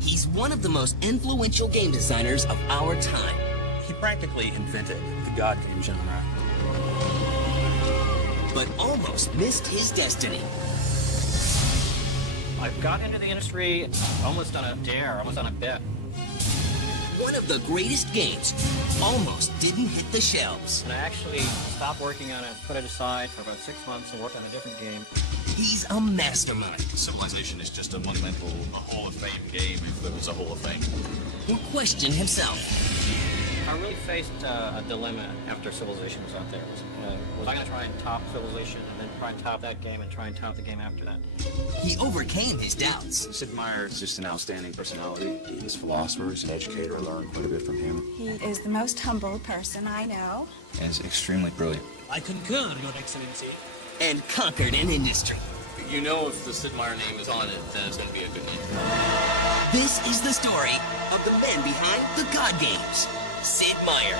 He's one of the most influential game designers of our time. He practically invented the God game genre. But almost missed his destiny. I've got into the industry almost on a dare, almost on a bet. One of the greatest games almost didn't hit the shelves. And I actually stopped working on it, put it aside for about 6 months and worked on a different game. He's a mastermind. Civilization is just a monumental, a Hall of Fame game if there was a Hall of Fame. Who questioned himself. I really faced a dilemma after Civilization was out there. Was I going to try and top Civilization and then try and top that game and try and top the game after that? He overcame his doubts. Sid Meier is just an outstanding personality. He's a philosopher, he's an educator. I learned quite a bit from him. He is the most humble person I know. And he's extremely brilliant. I concur, Your Excellency. And conquered an industry. You know if the Sid Meier name is on it, then it's going to be a good name. This is the story of the men behind the God Games. Sid Meier.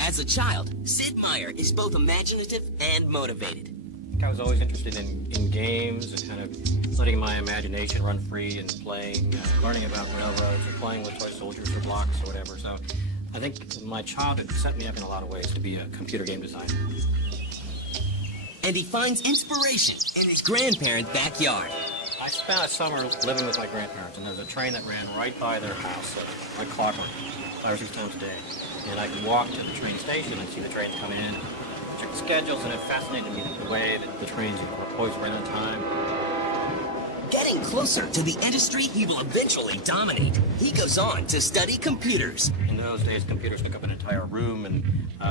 As a child, Sid Meier is both imaginative and motivated. I was always interested in games and kind of letting my imagination run free and playing, learning about railroads or playing with toy soldiers or blocks or whatever. So I think my childhood set me up in a lot of ways to be a computer game designer. And he finds inspiration in his grandparents' backyard. I spent a summer living with my grandparents, and there's a train that ran right by their house, like clockwork, 5 or 6 times a day. And I could walk to the train station and see the trains come in, check the schedules, and it fascinated me the way that the trains were always right on time. Getting closer to the industry he will eventually dominate, he goes on to study computers. In those days, computers took up an entire room, and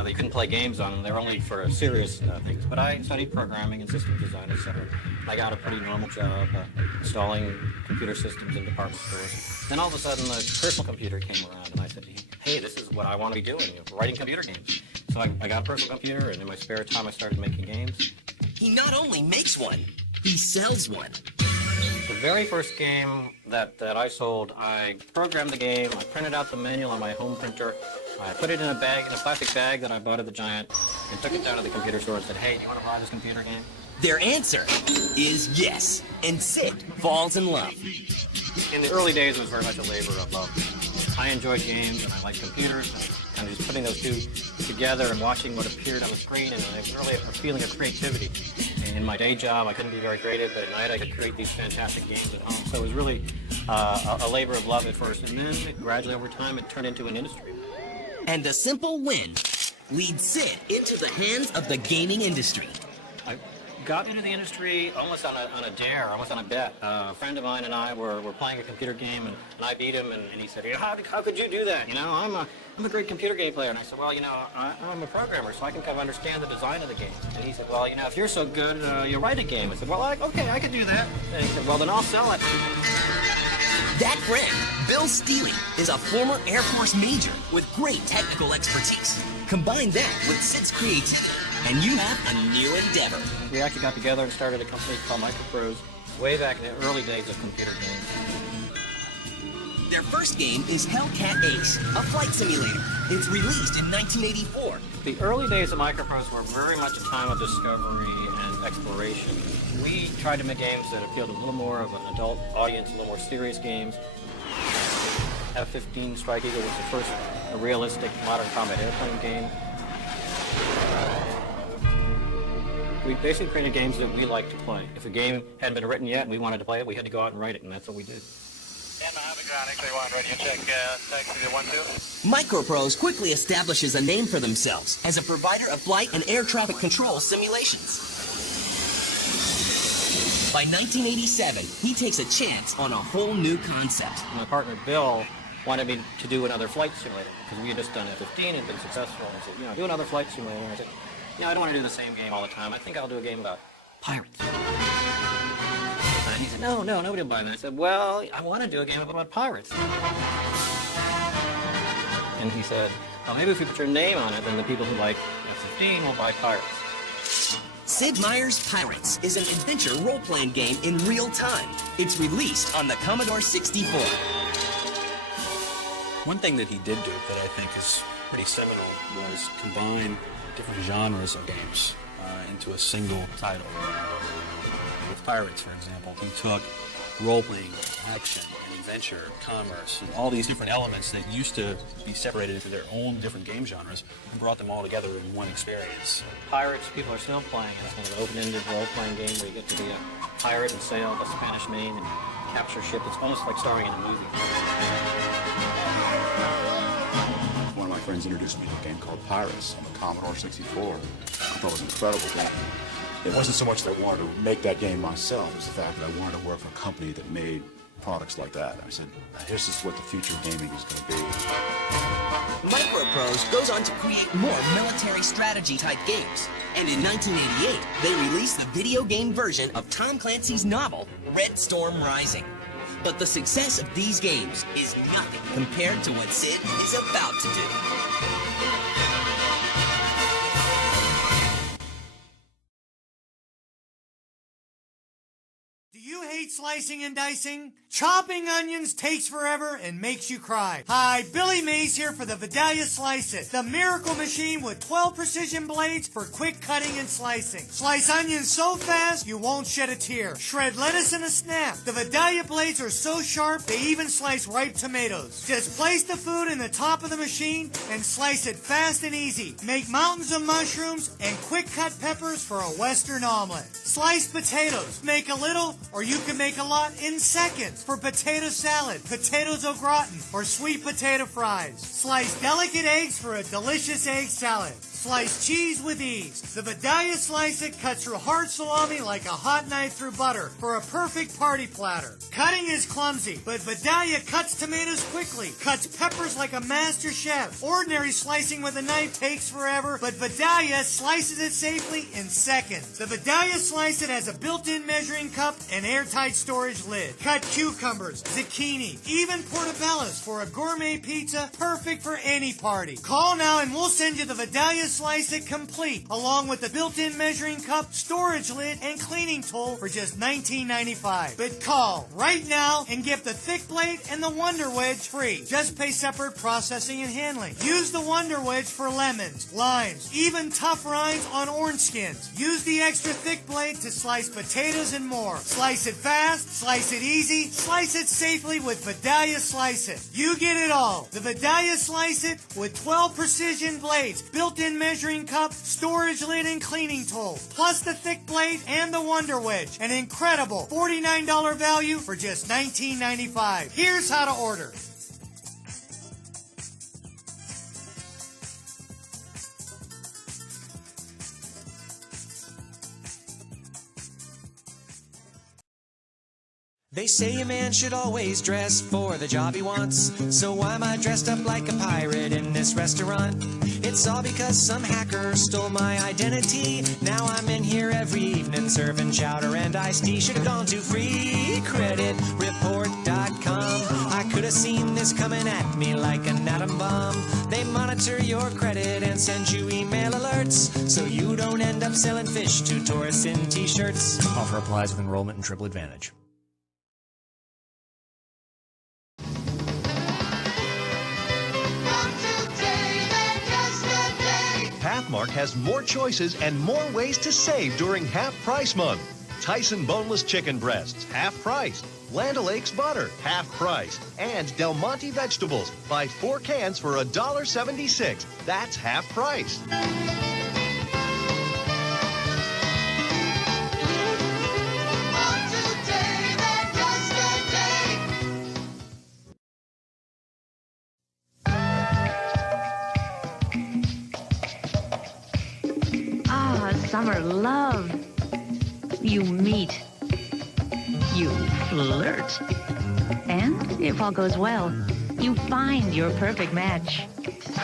they couldn't play games on them. They were only for serious things. But I studied programming and systems design, etc. I got a pretty normal job installing computer systems in department stores. Then all of a sudden, the personal computer came around, and I said, hey, this is what I want to be doing, writing computer games. So I got a personal computer, and in my spare time, I started making games. He not only makes one, he sells one. The very first game that I sold, I programmed the game, I printed out the manual on my home printer, I put it in a bag, in a plastic bag that I bought at the Giant, and took it down to the computer store and said, hey, do you want to buy this computer game? Their answer is yes, and Sid falls in love. In the early days, it was very much a labor of love. I enjoyed games, and I liked computers, and just putting those two together and watching what appeared on the screen, and it was really a feeling of creativity. In my day job, I couldn't be very creative, but at night I could create these fantastic games at home. So it was really a labor of love at first, and then gradually over time it turned into an industry. And a simple win leads Sid into the hands of the gaming industry. I got into the industry almost on a dare, almost on a bet. A friend of mine and I were playing a computer game, and I beat him, and he said, how could you do that? You know, I'm a great computer game player. And I said, well, you know, I'm a programmer, so I can kind of understand the design of the game. And he said, well, you know, if you're so good, you write a game. I said, well, okay, I could do that. And he said, well, then I'll sell it. That friend, Bill Steely, is a former Air Force major with great technical expertise. Combine that with Sid's creativity, and you have a new endeavor. We actually got together and started a company called Microprose way back in the early days of computer games. Their first game is Hellcat Ace, a flight simulator. It's released in 1984. The early days of Microprose were very much a time of discovery and exploration. We tried to make games that appealed to a little more of an adult audience, a little more serious games. F-15 Strike Eagle was the first realistic modern combat airplane game. We basically created games that we liked to play. If a game hadn't been written yet and we wanted to play it, we had to go out and write it, and that's what we did. Microprose quickly establishes a name for themselves as a provider of flight and air traffic control simulations. By 1987, he takes a chance on a whole new concept. My partner Bill wanted me to do another flight simulator because we had just done F-15 and been successful. And he said, you know, do another flight simulator. And I said, you know, I don't want to do the same game all the time. I think I'll do a game about pirates. And he said, no, nobody will buy that. I said, well, I want to do a game about pirates. And he said, well, maybe if we put your name on it, then the people who like F-15 will buy pirates. Sid Meier's Pirates is an adventure role-playing game in real time. It's released on the Commodore 64. One thing that he did do that I think is pretty seminal was combine different genres of games into a single title. With Pirates, for example, he took role-playing, action, and adventure, commerce, and all these different elements that used to be separated into their own different game genres and brought them all together in one experience. Pirates, people are still playing it. It's kind of an open-ended role-playing game where you get to be a pirate and sail the Spanish Main and capture a ship. It's almost like starring in a movie. One of my friends introduced me to a game called Pirates on the Commodore 64. I thought it was an incredible game. It wasn't so much that I wanted to make that game myself, it was the fact that I wanted to work for a company that made products like that. I said, this is what the future of gaming is going to be. Microprose goes on to create more military strategy type games. And in 1988, they released the video game version of Tom Clancy's novel, Red Storm Rising. But the success of these games is nothing compared to what Sid is about to do. Do you hate slicing and dicing? Chopping onions takes forever and makes you cry. Hi, Billy Mays here for the Vidalia Slice It, the miracle machine with 12 precision blades for quick cutting and slicing. Slice onions so fast you won't shed a tear. Shred lettuce in a snap. The Vidalia blades are so sharp they even slice ripe tomatoes. Just place the food in the top of the machine and slice it fast and easy. Make mountains of mushrooms and quick cut peppers for a Western omelet. Sliced potatoes. Make a little or you can make a lot in seconds for potato salad, potatoes au gratin, or sweet potato fries. Slice delicate eggs for a delicious egg salad. Slice cheese with ease. The Vidalia Slice It cuts through hard salami like a hot knife through butter for a perfect party platter. Cutting is clumsy, but Vidalia cuts tomatoes quickly, cuts peppers like a master chef. Ordinary slicing with a knife takes forever, but Vidalia slices it safely in seconds. The Vidalia Slice It has a built-in measuring cup and airtight storage lid. Cut cucumbers, zucchini, even portobellos for a gourmet pizza, perfect for any party. Call now and we'll send you the Vidalia Slice It complete, along with the built-in measuring cup, storage lid, and cleaning tool for just $19.95. But call right now and get the thick blade and the Wonder Wedge free. Just pay separate processing and handling. Use the Wonder Wedge for lemons, limes, even tough rinds on orange skins. Use the extra thick blade to slice potatoes and more. Slice it fast, slice it easy, slice it safely with Vidalia Slice It. You get it all. The Vidalia Slice It with 12 precision blades, built-in measuring cup, storage lid, and cleaning tool, plus the thick blade and the Wonder Wedge. An incredible $49 value for just $19.95. Here's how to order. They say a man should always dress for the job he wants. So why am I dressed up like a pirate in this restaurant? It's all because some hacker stole my identity. Now I'm in here every evening serving chowder and iced tea. Should have gone to freecreditreport.com. I could have seen this coming at me like an atom bomb. They monitor your credit and send you email alerts, so you don't end up selling fish to tourists in t-shirts. Offer applies with enrollment and triple advantage. Pathmark has more choices and more ways to save during Half Price Month. Tyson boneless chicken breasts, half price. Land O'Lakes butter, half price. And Del Monte vegetables, buy 4 cans for $1.76. That's half price. Summer love. You meet. You flirt. And if all goes well, you find your perfect match.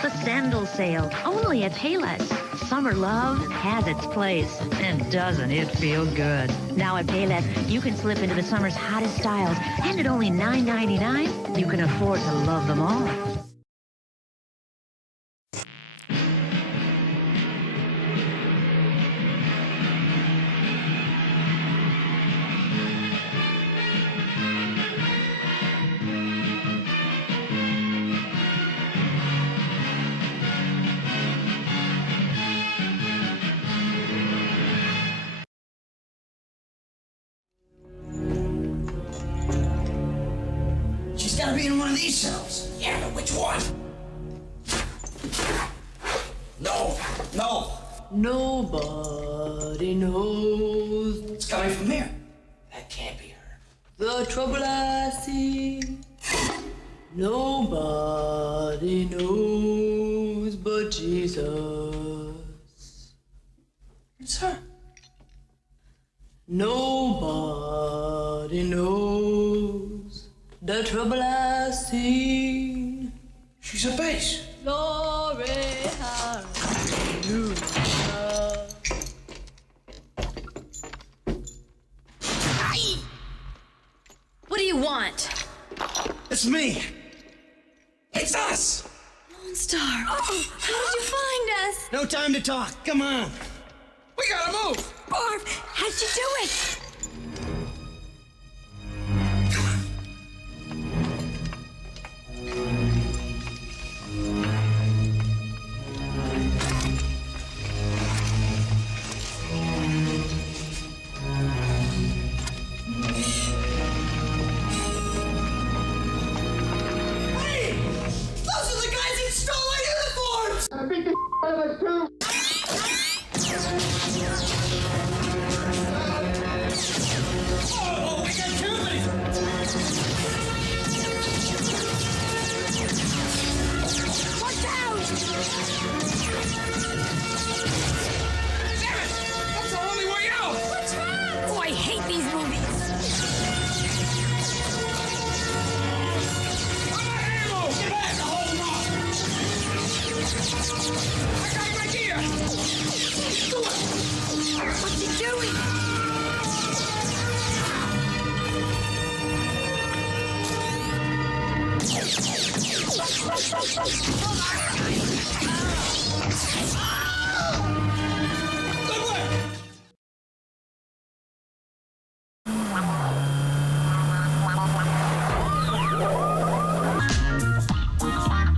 The sandal sale, only at Payless. Summer love has its place, and doesn't it feel good? Now at Payless, you can slip into the summer's hottest styles, and at only $9.99, you can afford to love them all. of these cells. Yeah, but which one? No. Nobody knows. It's coming from here. That can't be her. The trouble I see. Nobody knows but Jesus. It's her. Nobody knows the trouble I see. She's a bass. Glory, hallelujah. What do you want? It's me. It's us. Lone Star. Oh, how did you find us? No time to talk. Come on. We gotta move. Barf, how'd you do it?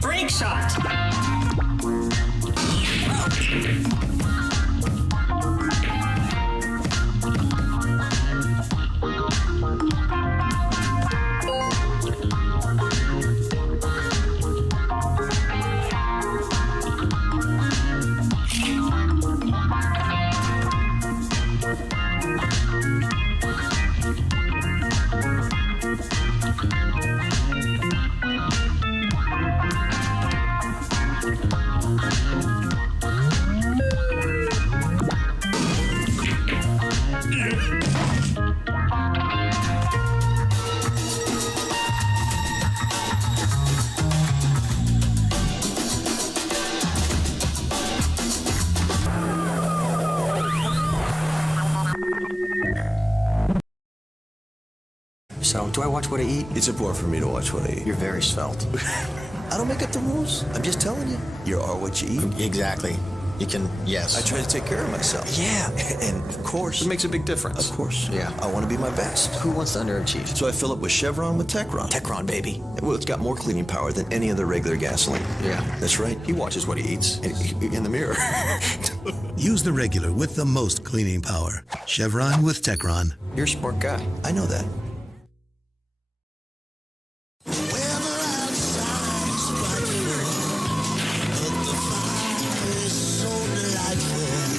Break shot. So, do I watch what I eat? It's important for me to watch what I eat. You're very svelte. I don't make up the rules. I'm just telling you. You are what you eat. Exactly. You can, yes. I try to take care of myself. Yeah, and of course. It makes a big difference. Of course. Yeah. I want to be my best. Who wants to underachieve? So I fill up with Chevron with Techron. Techron, baby. Well, it's got more cleaning power than any other regular gasoline. Yeah. That's right. He watches what he eats in the mirror. Use the regular with the most cleaning power. Chevron with Techron. You're a smart guy. I know that.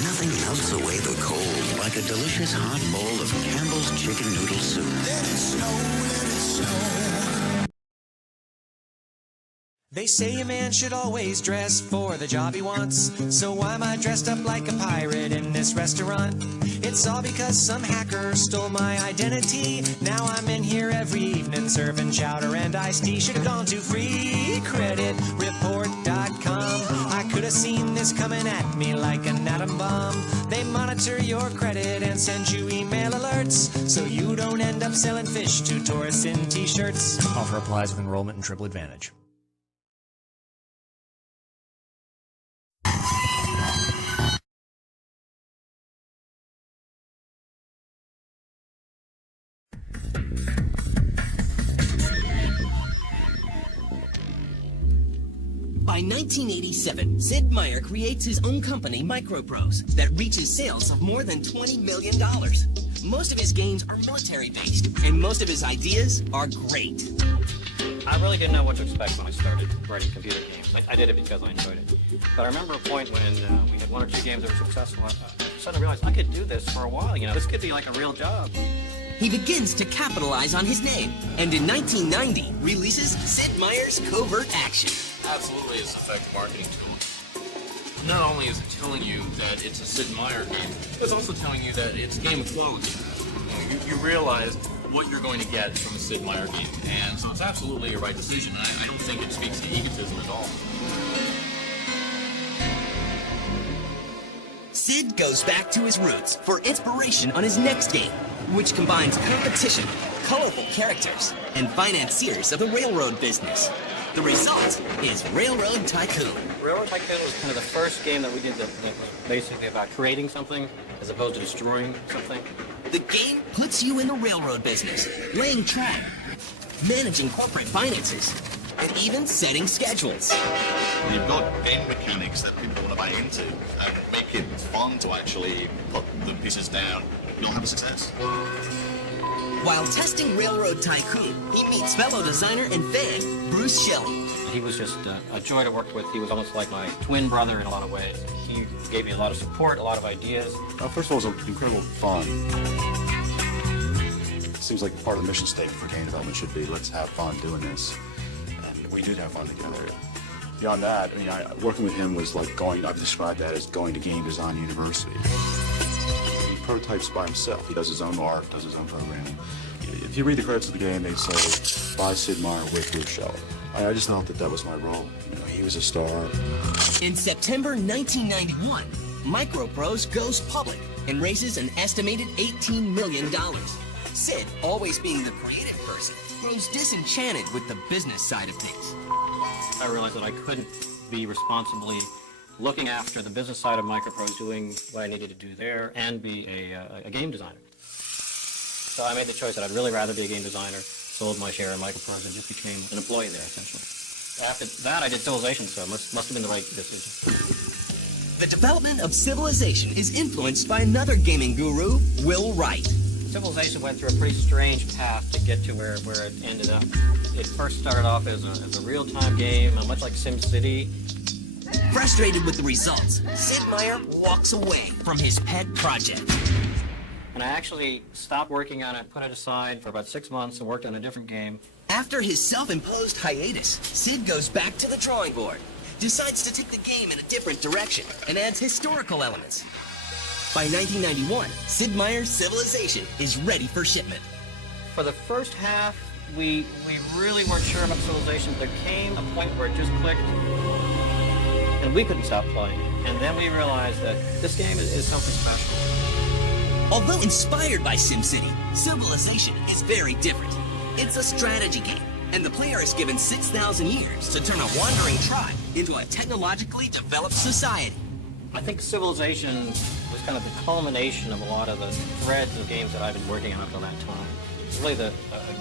Nothing melts away the cold like a delicious hot bowl of Campbell's chicken noodle soup. Let it snow, let it snow. They say a man should always dress for the job he wants. So why am I dressed up like a pirate in this restaurant? It's all because some hacker stole my identity. Now I'm in here every evening serving chowder and iced tea. Should have gone to freecreditreport.com. I could have seen this coming at me like an atom bomb. They monitor your credit and send you email alerts, so you don't end up selling fish to tourists in t-shirts. Offer applies with enrollment and triple advantage. By 1987, Sid Meier creates his own company, Microprose, that reaches sales of more than $20 million. Most of his games are military-based, and most of his ideas are great. I really didn't know what to expect when I started writing computer games. I did it because I enjoyed it. But I remember a point when we had 1 or 2 games that were successful. I suddenly realized I could do this for a while. You know, this could be like a real job. He begins to capitalize on his name, and in 1990 releases Sid Meier's Covert Action. Absolutely, it's an effective marketing tool. Not only is it telling you that it's a Sid Meier game, it's also telling you that it's Game of Thrones. You realize what you're going to get from a Sid Meier game, and so it's absolutely a right decision. I don't think it speaks to egotism at all. Sid goes back to his roots for inspiration on his next game, which combines competition, colorful characters, and financiers of the railroad business. The result is Railroad Tycoon. Railroad Tycoon was kind of the first game that we did that was basically about creating something as opposed to destroying something. The game puts you in the railroad business, laying track, managing corporate finances, and even setting schedules. You've got game mechanics that people want to buy into and make it fun to actually put the pieces down. You'll have a success. While testing Railroad Tycoon, he meets fellow designer and fan Bruce Shelley. He was just a joy to work with. He was almost like my twin brother in a lot of ways. He gave me a lot of support, a lot of ideas. First of all, it was incredible fun. It seems like part of the mission statement for game development should be, let's have fun doing this. And we did have fun together. Beyond that, I mean, working with him was like I've described that as going to Game Design University. He prototypes by himself. He does his own art, does his own programming. If you read the credits of the game, they say, by Sid Meier with Bruce Shelley. I just thought that was my role. You know, he was a star. In September 1991, Microprose goes public and raises an estimated $18 million. Sid, always being the creative person, grows disenchanted with the business side of things. I realized that I couldn't be responsibly looking after the business side of Microprose, doing what I needed to do there, and be a game designer. So I made the choice that I'd really rather be a game designer, sold my share in Microprose, and just became an employee there, essentially. After that, I did Civilization, so it must have been the right decision. The development of Civilization is influenced by another gaming guru, Will Wright. Civilization went through a pretty strange path to get to where it ended up. It first started off as a real-time game, much like SimCity. Frustrated with the results, Sid Meier walks away from his pet project. And I actually stopped working on it, put it aside for about 6 months, and worked on a different game. After his self-imposed hiatus, Sid goes back to the drawing board, decides to take the game in a different direction, and adds historical elements. By 1991, Sid Meier's Civilization is ready for shipment. For the first half, we really weren't sure about Civilization. There came a point where it just clicked, and we couldn't stop playing. And then we realized that this game is something special. Although inspired by SimCity, Civilization is very different. It's a strategy game, and the player is given 6,000 years to turn a wandering tribe into a technologically developed society. I think Civilization was kind of the culmination of a lot of the threads of games that I've been working on up till that time. It's really a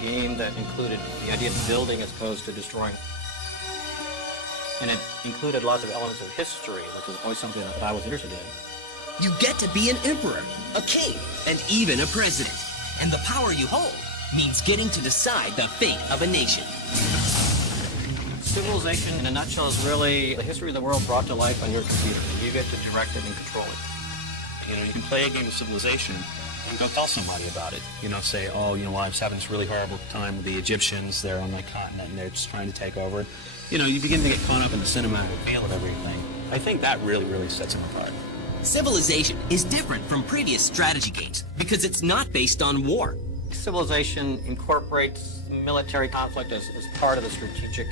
game that included the idea of building as opposed to destroying. And it included lots of elements of history, which was always something that I was interested in. You get to be an emperor, a king, and even a president. And the power you hold means getting to decide the fate of a nation. Civilization, in a nutshell, is really the history of the world brought to life on your computer. You get to direct it and control it. You know, you can play a game of Civilization and go tell somebody about it. You know, say, oh, you know, I was having this really horrible time with the Egyptians. They're on my continent and they're just trying to take over. You know, you begin to get caught up in the cinematic feel of everything. I think that really, really sets them apart. Civilization is different from previous strategy games because it's not based on war. Civilization incorporates military conflict as part of the strategic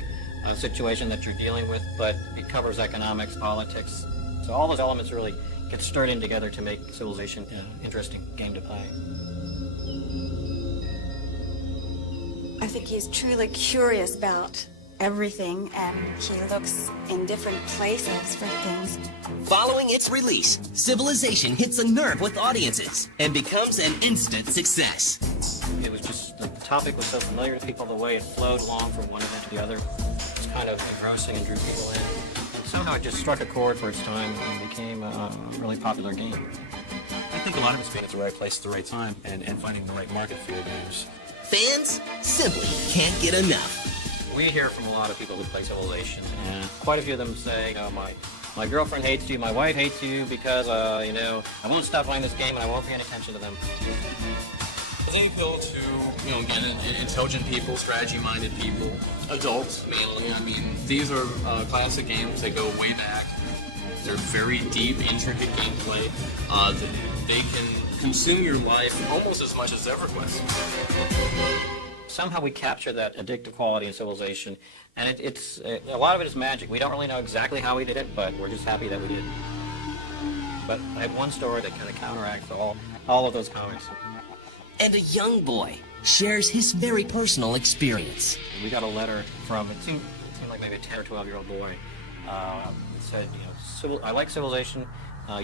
situation that you're dealing with, but it covers economics, politics. So all those elements really get stirred in together to make Civilization an interesting game to play. I think he's truly curious about everything, and he looks in different places for things. Following its release, Civilization hits a nerve with audiences and becomes an instant success. It was just, the topic was so familiar to people, the way it flowed along from one event to the other. It's kind of engrossing and drew people in. And somehow it just struck a chord for its time and became a really popular game. I think a lot of it's being at the right place at the right time and finding the right market for your games. Fans simply can't get enough. We hear from a lot of people who play Civilization, and quite a few of them say, my girlfriend hates you, my wife hates you because, I won't stop playing this game and I won't pay any attention to them. They appeal to, again, intelligent people, strategy-minded people, adults mainly. I mean, these are classic games that go way back. They're very deep, intricate gameplay. They can consume your life almost as much as EverQuest. Somehow we capture that addictive quality in Civilization, and it's a lot of it is magic. We don't really know exactly how we did it, but we're just happy that we did. But I have one story that kind of counteracts all of those comments. And a young boy shares his very personal experience. We got a letter from, it seemed like maybe a 10 or 12-year-old boy. It said, I like Civilization.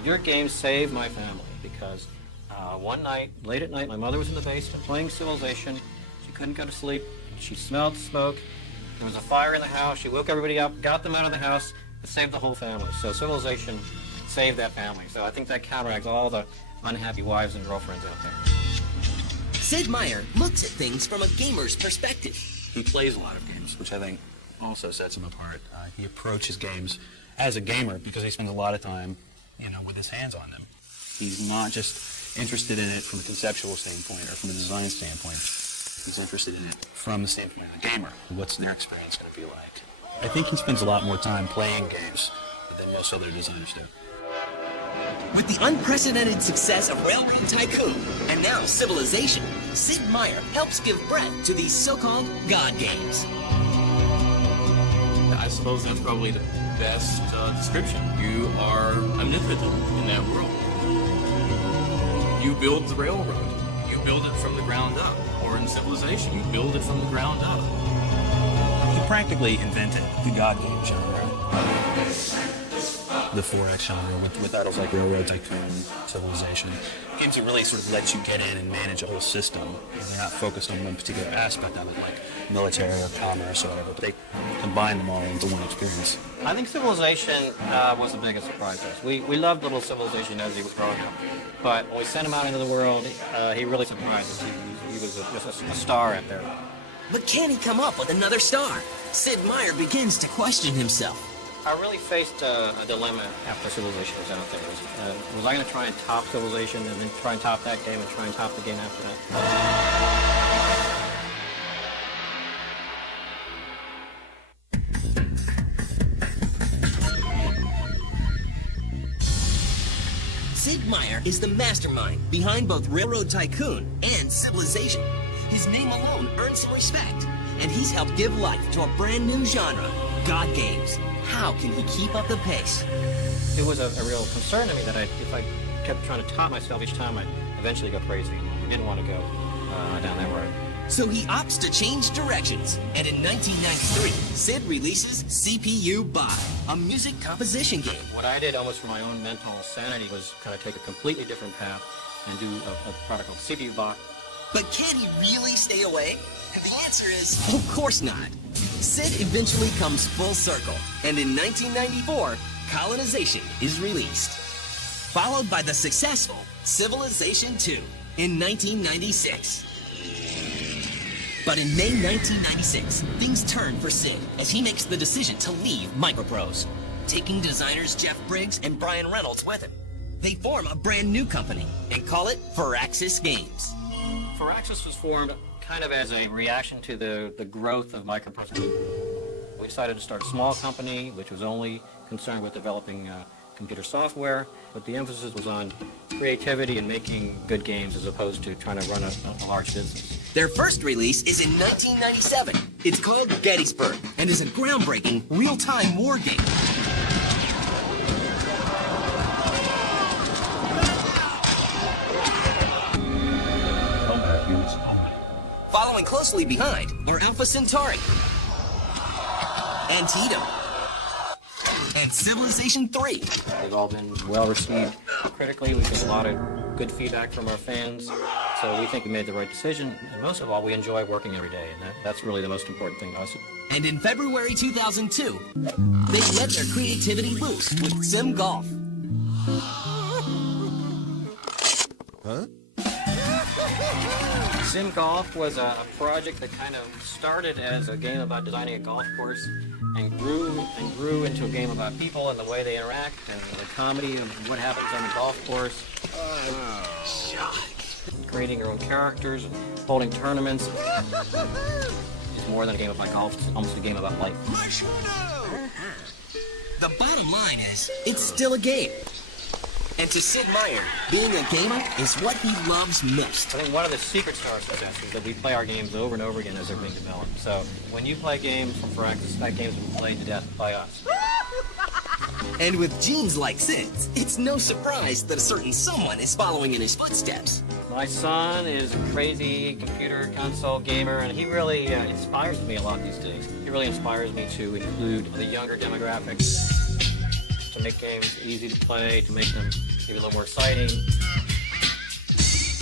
Your game saved my family because one night, late at night, my mother was in the basement playing Civilization. She couldn't go to sleep. She smelled smoke. There was a fire in the house. She woke everybody up, got them out of the house. It saved the whole family. So Civilization saved that family. So I think that counteracts all the unhappy wives and girlfriends out there. Sid Meier looks at things from a gamer's perspective. He plays a lot of games, which I think also sets him apart. He approaches games as a gamer because he spends a lot of time, with his hands on them. He's not just interested in it from a conceptual standpoint or from a design standpoint. He's interested in it from the standpoint of the gamer. What's their experience going to be like? I think he spends a lot more time playing games than most other designers do. With the unprecedented success of Railroad Tycoon and now Civilization, Sid Meier helps give breath to these so-called God games. I suppose that's probably the best description. You are omnipotent in that world. You build the railroad. You build it from the ground up. Or in Civilization, you build it from the ground up. He practically invented the God game genre. The 4X genre with titles like Railroad Tycoon, Civilization. Games that really sort of let you get in and manage a whole system. They're not focused on one particular aspect of it, like military or commerce or whatever, but they combine them all into one experience. I think Civilization was the biggest surprise to us. We loved little Civilization as he was growing up, but when we sent him out into the world, he really surprised us. He was just a star out there. But can he come up with another star? Sid Meier begins to question himself. I really faced a dilemma after Civilization was out there. Was I going to try and top Civilization and then try and top that game and try and top the game after that? Sid Meier is the mastermind behind both Railroad Tycoon and Civilization. His name alone earns some respect, and he's helped give life to a brand new genre, God games. How can he keep up the pace? It was a real concern to me that if I kept trying to top myself each time, I'd eventually go crazy. I didn't want to go down that road. So he opts to change directions, and in 1993, Sid releases CPU Bot, a music composition game. What I did almost for my own mental sanity was kind of take a completely different path and do a product called CPU Bot. But can he really stay away? And the answer is, of course not. Sid eventually comes full circle, and in 1994, Colonization is released. Followed by the successful Civilization 2 in 1996. But in May 1996, things turn for Sid as he makes the decision to leave Microprose, taking designers Jeff Briggs and Brian Reynolds with him. They form a brand new company and call it Firaxis Games. Firaxis was formed kind of as a reaction to the growth of Microprose. We decided to start a small company which was only concerned with developing computer software, but the emphasis was on creativity and making good games as opposed to trying to run a large business. Their first release is in 1997. It's called Gettysburg and is a groundbreaking real-time war game. Following closely behind are Alpha Centauri, Antietam, and Civilization 3. They've all been well received critically. We get a lot of good feedback from our fans, so we think we made the right decision. And most of all, we enjoy working every day, and that's really the most important thing to us. And in February 2002, they let their creativity loose with Sim Golf. Huh? Sim Golf was a project that kind of started as a game about designing a golf course and grew into a game about people and the way they interact and the comedy of what happens on the golf course. Creating your own characters and holding tournaments. It's more than a game about golf, it's almost a game about life. The bottom line is, it's still a game. And to Sid Meier, being a gamer is what he loves most. I think one of the secrets to our success is that we play our games over and over again as they're being developed. So when you play games from Firaxis, that game's been played to death by us. And with genes like Sid's, it's no surprise that a certain someone is following in his footsteps. My son is a crazy computer console gamer, and he really inspires me a lot these days. He really inspires me to include the younger demographics, to make games easy to play, to make them maybe a little more exciting.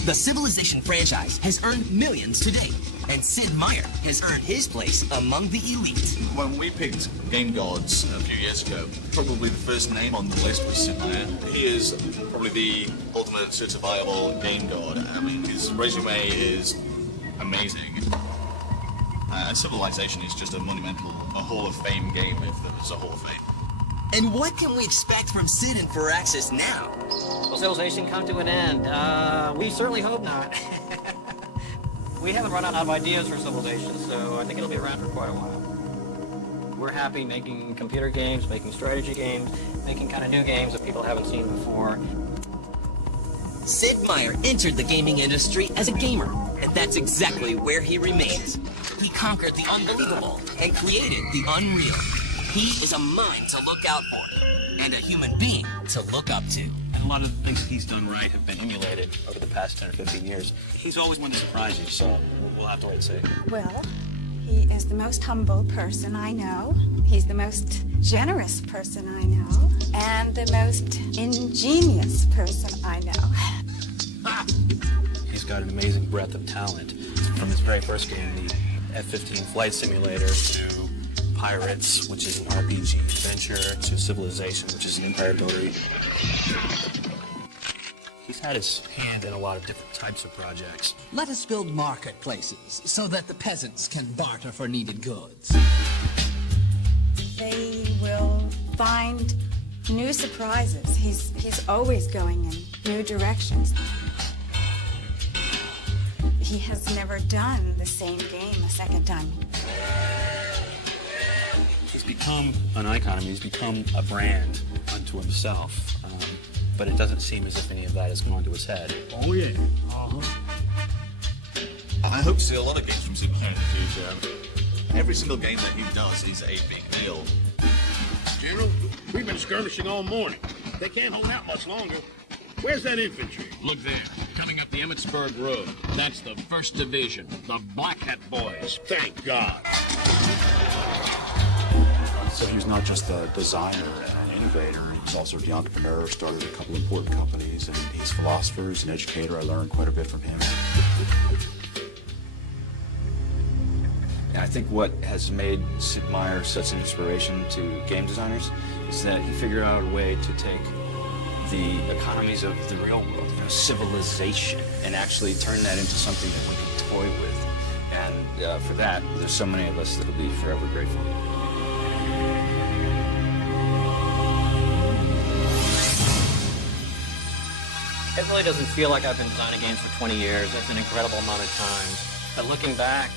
The Civilization franchise has earned millions to date, and Sid Meier has earned his place among the elite. When we picked Game Gods a few years ago, probably the first name on the list was Sid Meier. He is probably the ultimate certifiable game god. I mean, his resume is amazing. Civilization is just a monumental, a Hall of Fame game, if there's a Hall of Fame. And what can we expect from Sid and Firaxis now? Will Civilization come to an end? We certainly hope not. We haven't run out of ideas for Civilization, so I think it'll be around for quite a while. We're happy making computer games, making strategy games, making kind of new games that people haven't seen before. Sid Meier entered the gaming industry as a gamer, and that's exactly where he remains. He conquered the unbelievable and created the unreal. He is a mind to look out for, and a human being to look up to. And a lot of the things that he's done right have been emulated over the past 10 or 15 years. He's always one to surprise you, so we'll have to wait and see. Well, he is the most humble person I know. He's the most generous person I know. And the most ingenious person I know. He's got an amazing breadth of talent. From his very first game, the F-15 flight simulator, to Pirates, which is an RPG adventure, to Civilization, which is an empire builder. He's had his hand in a lot of different types of projects. Let us build marketplaces so that the peasants can barter for needed goods. They will find new surprises. He's always going in new directions. He has never done the same game a second time. He's become an icon. I mean, he's become a brand unto himself. But it doesn't seem as if any of that has gone to his head. Oh, yeah. I hope to see a lot of games from Sid Meier in the future. Every single game that he does is a big deal. General, we've been skirmishing all morning. They can't hold out much longer. Where's that infantry? Look there, coming up the Emmetsburg Road. That's the 1st Division, the Black Hat Boys. Thank God. So he's not just a designer and an innovator, he's also the entrepreneur, started a couple important companies, and he's a philosopher, he's an educator. I learned quite a bit from him. And I think what has made Sid Meier such an inspiration to game designers is that he figured out a way to take the economies of the real world, civilization, and actually turn that into something that we can toy with. And for that, there's so many of us that will be forever grateful. It really doesn't feel like I've been designing games for 20 years. That's an incredible amount of time. But looking back,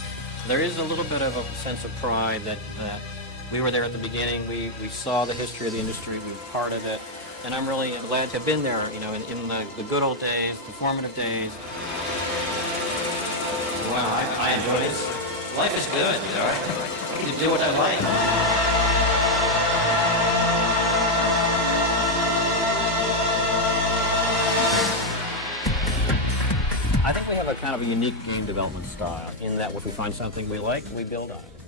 there is a little bit of a sense of pride that we were there at the beginning. We saw the history of the industry. We were part of it. And I'm really glad to have been there, you know, in the good old days, the formative days. Wow, I enjoy this. Life is good, you know. You do what I like. I think we have a kind of a unique game development style in that if we find something we like, we build on it.